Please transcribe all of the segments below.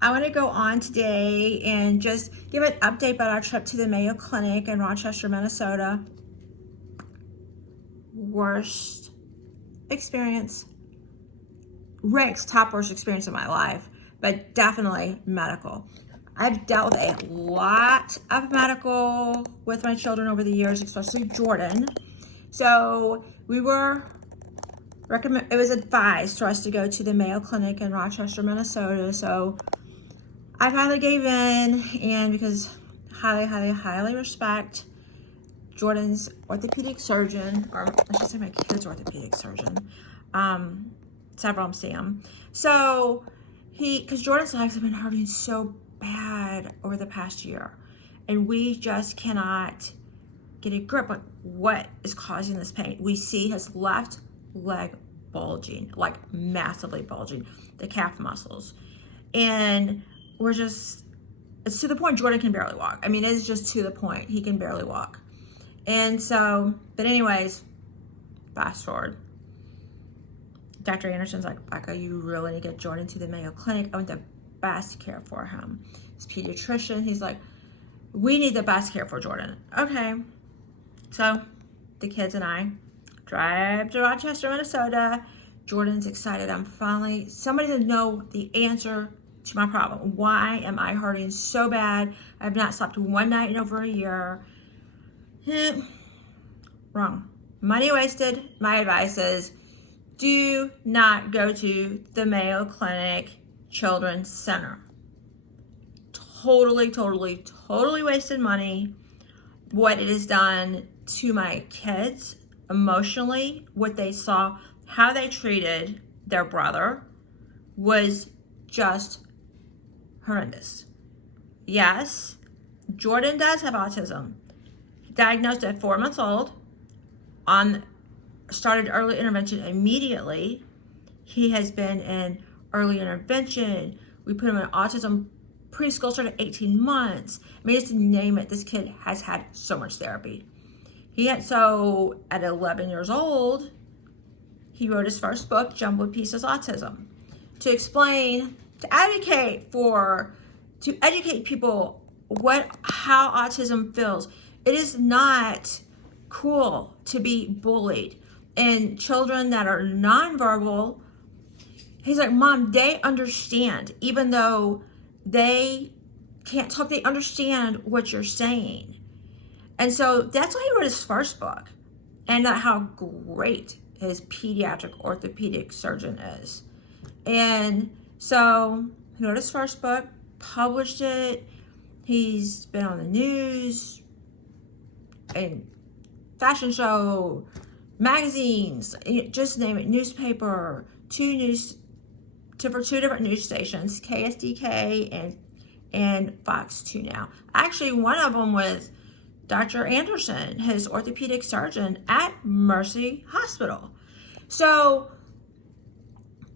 I want to go on today and just give an update about our trip to the Mayo Clinic in Rochester, Minnesota. Worst experience, ranks top worst experience of my life, but definitely medical. I've dealt with a lot of medical with my children over the years, especially Jordan. So it was advised for us to go to the Mayo Clinic in Rochester, Minnesota. So I finally gave in, and because highly respect Jordan's orthopedic surgeon, or I should say my kid's orthopedic surgeon. Several of them see him. So because Jordan's legs have been hurting so bad over the past year, and we just cannot get a grip on what is causing this pain. We see his left leg bulging, like massively bulging, the calf muscles. And it's to the point Jordan can barely walk. I mean, it's just to the point he can barely walk. And so, but anyways, fast forward. Dr. Anderson's like, Becca, you really need to get Jordan to the Mayo Clinic. I want the best care for him. His pediatrician, he's like, we need the best care for Jordan. Okay. So the kids and I drive to Rochester, Minnesota. Jordan's excited. I'm finally somebody to know the answer to my problem. Why am I hurting so bad? I've not slept one night in over a year. Wrong. Money wasted. My advice is do not go to the Mayo Clinic Children's Center. Totally wasted money. What it has done to my kids emotionally, what they saw, how they treated their brother was just horrendous. Yes, Jordan does have autism. Diagnosed at 4 months old, started early intervention immediately. He has been in early intervention. We put him in autism preschool, started at 18 months. I mean, just to name it, this kid has had so much therapy. So at 11 years old, he wrote his first book, Jumbled Pieces Autism, to explain, to advocate to educate people how autism feels. It is not cool to be bullied. And children that are nonverbal, he's like, Mom, they understand. Even though they can't talk, they understand what you're saying. And so that's why he wrote his first book, and how great his pediatric orthopedic surgeon is. And so he wrote his first book, published it. He's been on the news, and fashion show, magazines, just name it, newspaper, for two different news stations, KSDK and Fox 2 now. Actually, one of them with Dr. Anderson, his orthopedic surgeon at Mercy Hospital. So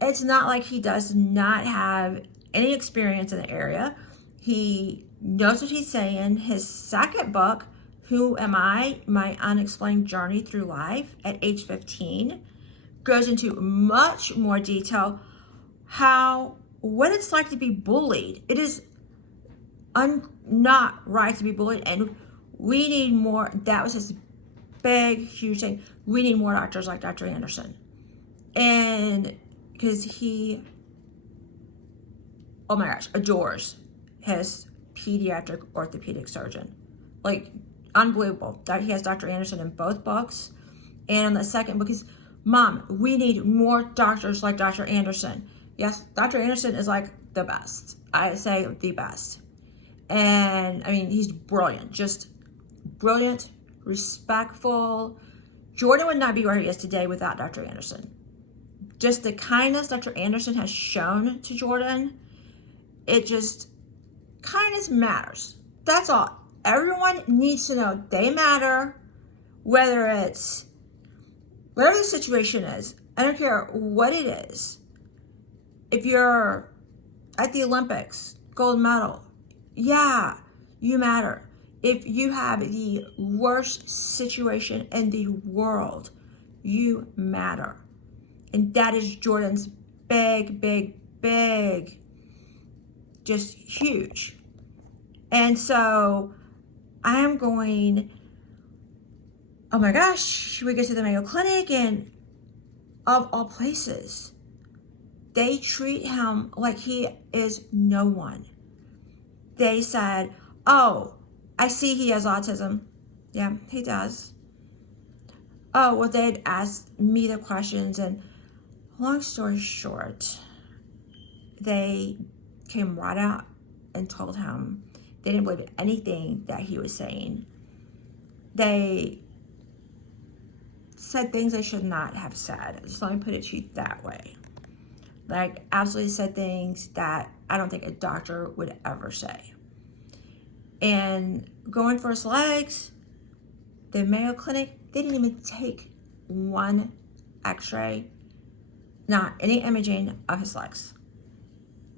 it's not like he does not have any experience in the area. He knows what he's saying. His second book, Who Am I? My Unexplained Journey Through Life at age 15, goes into much more detail what it's like to be bullied. It is not right to be bullied, and we need more. That was his big, huge thing. We need more doctors like Dr. Anderson. And because he, oh my gosh, adores his pediatric orthopedic surgeon. Like, unbelievable. He has Dr. Anderson in both books. And in the second book is, Mom, we need more doctors like Dr. Anderson. Yes, Dr. Anderson is like the best. I say the best. And I mean, he's brilliant, just brilliant, respectful. Jordan would not be where he is today without Dr. Anderson. Just the kindness Dr. Anderson has shown to Jordan, kindness matters. That's all. Everyone needs to know they matter, whatever the situation is. I don't care what it is. If you're at the Olympics, gold medal, yeah, you matter. If you have the worst situation in the world, you matter. And that is Jordan's big just huge. And so I am going, oh my gosh, we go to the Mayo Clinic, and of all places, they treat him like he is no one. They said, oh, I see he has autism. Yeah, he does. Oh, well, they'd asked me the questions, and long story short, they came right out and told him they didn't believe anything that he was saying. They said things they should not have said. Just let me put it to you that way. Like, absolutely said things that I don't think a doctor would ever say. And going for his legs, the Mayo Clinic, they didn't even take one x-ray, not any imaging of his legs.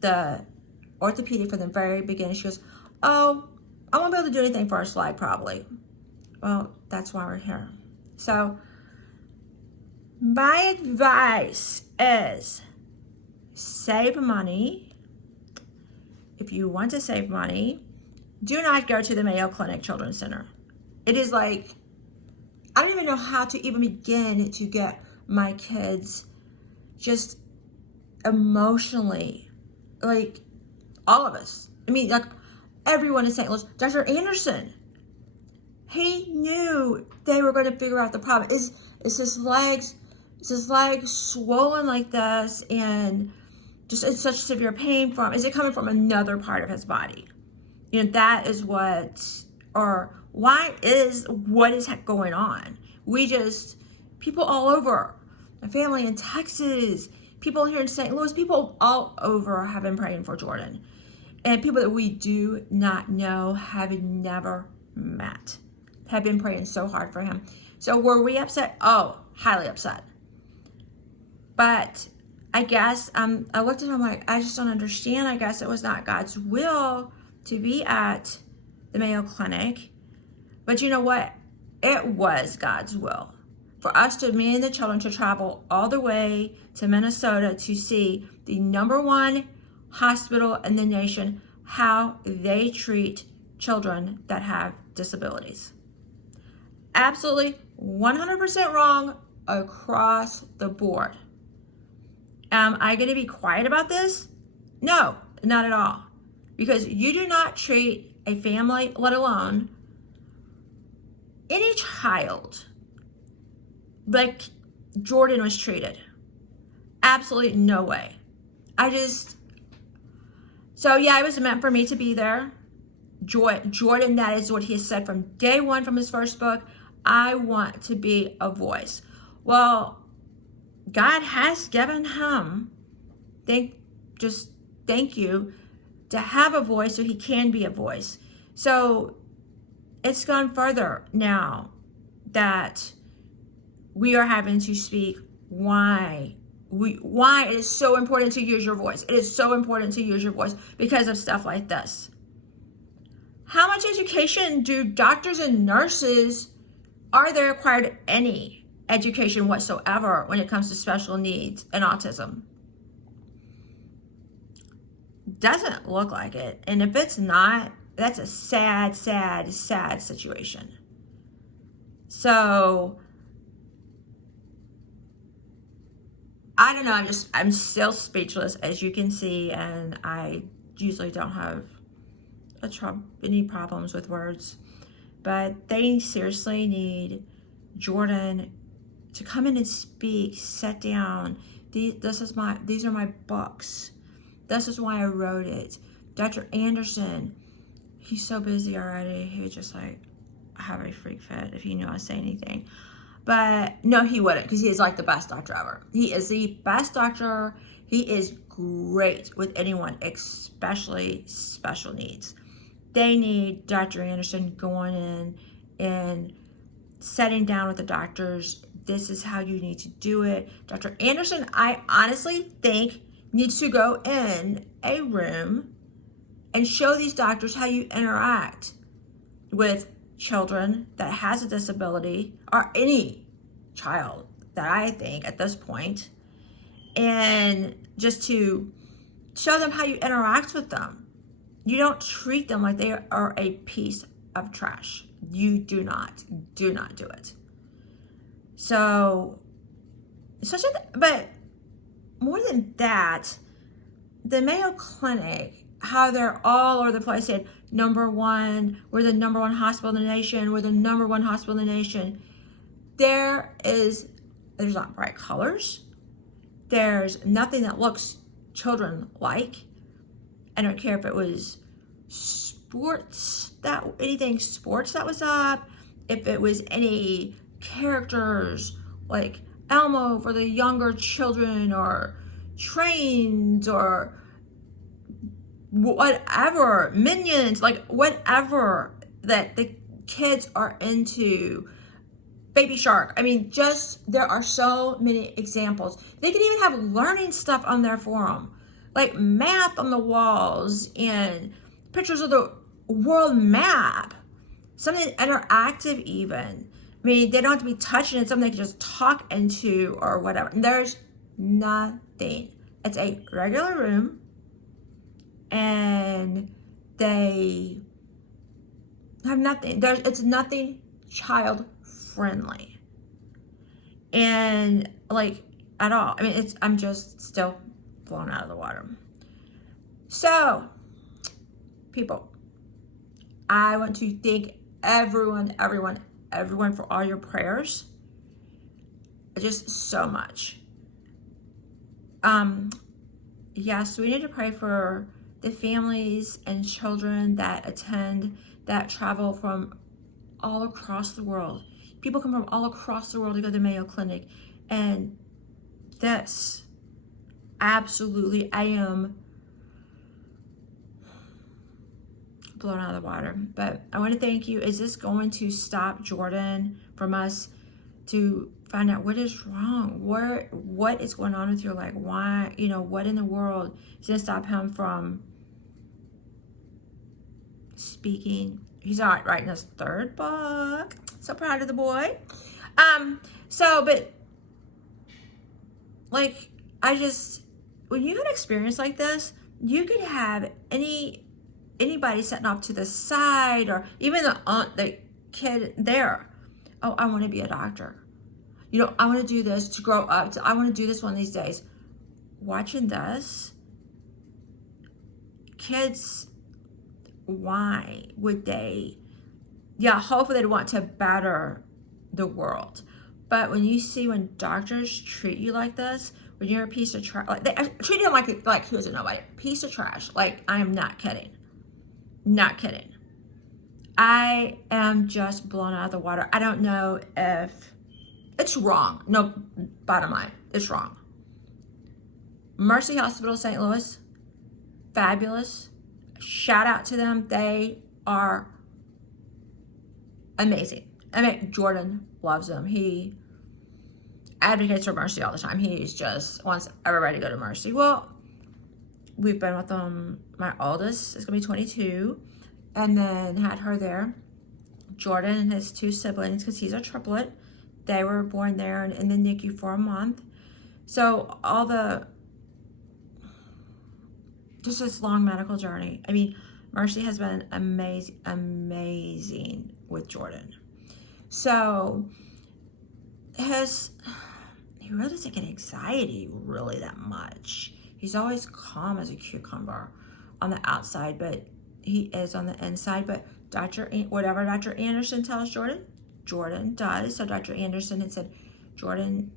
The orthopedic from the very beginning, she goes, oh, I won't be able to do anything for his leg probably. Well, that's why we're here. So my advice is save money. If you want to save money, do not go to the Mayo Clinic Children's Center. It is like, I don't even know how to even begin to get my kids just emotionally, like all of us. I mean, like everyone in St. Louis. Dr. Anderson, he knew they were going to figure out the problem. Is his legs swollen like this and just in such severe pain from? Is it coming from another part of his body? You know, that is what, or what is going on? People all over, my family in Texas, people here in St. Louis, people all over have been praying for Jordan. And people that we do not know, have never met, have been praying so hard for him. So were we upset? Oh, highly upset. But I guess I looked at him like, I just don't understand. I guess it was not God's will to be at the Mayo Clinic. But you know what? It was God's will for us me and the children to travel all the way to Minnesota to see the #1 hospital in the nation, how they treat children that have disabilities. Absolutely 100% wrong across the board. Am I going to be quiet about this? No, not at all. Because you do not treat a family, let alone any child, like Jordan was treated. Absolutely no way. So yeah, it was meant for me to be there. Jordan, that is what he has said from day one, from his first book. I want to be a voice. Well, God has given him, thank you, to have a voice so he can be a voice. So it's gone further now that we are having to speak why it is so important to use your voice. It is so important to use your voice because of stuff like this. How much education do doctors and nurses, are they required any education whatsoever when it comes to special needs and autism? Doesn't look like it. And if it's not, that's a sad, sad, sad situation. So I don't know, I'm still speechless, as you can see, and I usually don't have any problems with words, but they seriously need Jordan to come in and speak, sit down. These are my books. This is why I wrote it. Dr. Anderson, he's so busy already. He would just like have a freak fit if he knew I was saying anything. But no, he wouldn't, because he is like the best doctor ever. He is the best doctor. He is great with anyone, especially special needs. They need Dr. Anderson going in and sitting down with the doctors. This is how you need to do it. Dr. Anderson, I honestly think, needs to go in a room and show these doctors how you interact with children that has a disability, or any child that I think at this point, and just to show them how you interact with them. You don't treat them like they are a piece of trash. You do not do it. So, but more than that, the Mayo Clinic, how they're all over the place saying, number one, we're the number one hospital in the nation, we're the number one hospital in the nation. There's not bright colors. There's nothing that looks children-like. I don't care if it was anything sports that was up, if it was any characters like Elmo for the younger children, or trains, or whatever, Minions, like whatever that the kids are into. Baby Shark. I mean, there are so many examples. They can even have learning stuff on their forum, like math on the walls and pictures of the world map, something interactive even. I mean, they don't have to be touching it, something they can just talk into or whatever. And there's nothing. It's a regular room, and they have nothing. It's nothing child friendly, and like at all. I mean, I'm just still blown out of the water. So, people, I want to thank everyone for all your prayers. Just so much. Yes, we need to pray for the families and children that travel from all across the world. People come from all across the world to go to the Mayo Clinic. And this, absolutely, I am blown out of the water. But I want to thank you. Is this going to stop Jordan from us to find out what is wrong? What is going on with your leg? Why, what in the world is going to stop him from speaking? He's all right writing his third book. So proud of the boy. But like, when you have an experience like this, you could have anybody sitting off to the side, or even the kid there. Oh, I want to be a doctor. I want to do this to grow up. I want to do this one of these days. Watching this, kids, why would they? Yeah, hopefully they'd want to better the world. But when you see when doctors treat you like this, when you're a piece of trash, like they treat you like who doesn't know about it? Piece of trash. Like, I am not kidding. Not kidding. I am just blown out of the water. I don't know if it's wrong. No, bottom line, it's wrong. Mercy Hospital, St. Louis, fabulous. Shout out to them. They are amazing. I mean, Jordan loves them. He advocates for Mercy all the time. He's just wants everybody to go to Mercy. Well, we've been with them. My oldest is going to be 22, and then had her there. Jordan and his two siblings, because he's a triplet, they were born there and in the NICU for a month. So just this long medical journey. I mean, Mercy has been amazing with Jordan. So he really doesn't get anxiety really that much. He's always calm as a cucumber on the outside, but he is on the inside. But whatever Dr. Anderson tells Jordan does. So Dr. Anderson had said, Jordan,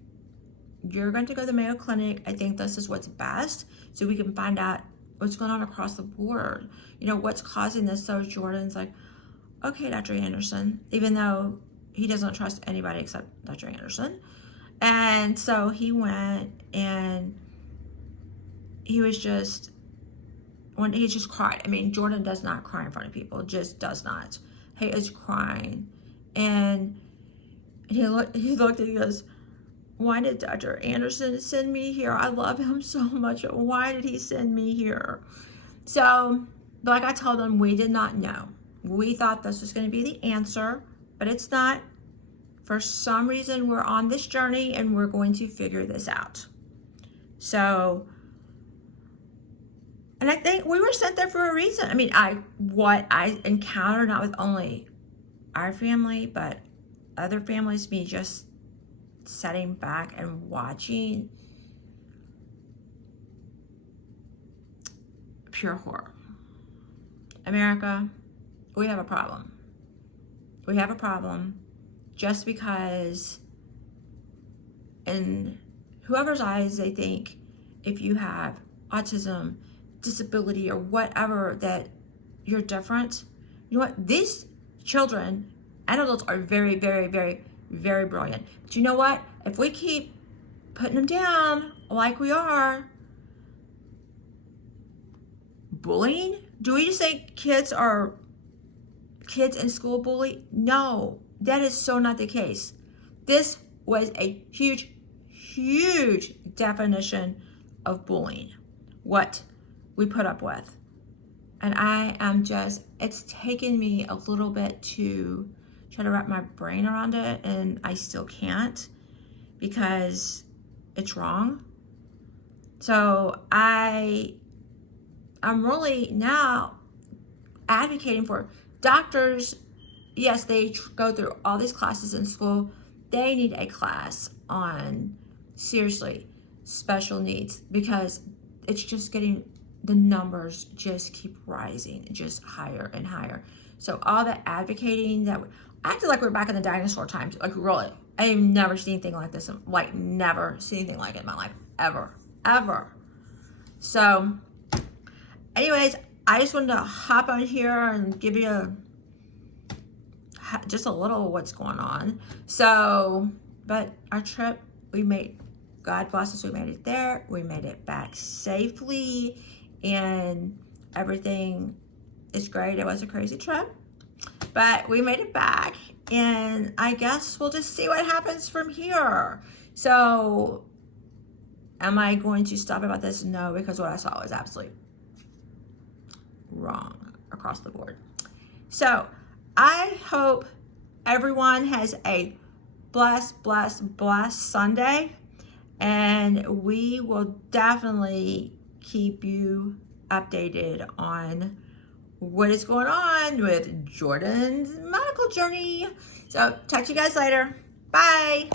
you're going to go to the Mayo Clinic. I think this is what's best, so we can find out what's going on across the board. What's causing this. So Jordan's like, okay, Dr. Anderson, even though he doesn't trust anybody except Dr. Anderson. And so he went, and he just cried. I mean, Jordan does not cry in front of people, just does not. He is crying. And he looked and he goes, why did Dr. Anderson send me here? I love him so much. Why did he send me here? So, like I told him, we did not know. We thought this was going to be the answer, but it's not. For some reason, we're on this journey, and we're going to figure this out. So, And I think we were sent there for a reason. I mean, what I encountered, not with only our family, but other families, me just sitting back and watching, pure horror. America, we have a problem. We have a problem just because in whoever's eyes they think if you have autism, disability, or whatever, that you're different. You know what? These children and adults are very, very, very, very brilliant. But you know what? If we keep putting them down like we are, bullying? Do we just think kids in school bully? No, that is so not the case. This was a huge, huge definition of bullying, what we put up with. And I am just, it's taken me a little bit to try to wrap my brain around it, and I still can't because it's wrong. So I'm really now advocating for doctors. Yes, they go through all these classes in school. They need a class on, seriously, special needs, because it's just getting, the numbers just keep rising, just higher and higher. So all that advocating, that I acted like we were back in the dinosaur times, like really. I've never seen anything like this, like never seen anything like it in my life, ever. So anyways, I just wanted to hop on here and give you just a little what's going on. So, but our trip, we made, God bless us, we made it there. We made it back safely, and everything is great. It was a crazy trip, but we made it back, and I guess we'll just see what happens from here. So, am I going to stop about this? No, because what I saw was absolutely wrong across the board. So I hope everyone has a blessed Sunday, and we will definitely keep you updated on what is going on with Jordan's medical journey. So talk to you guys later. Bye.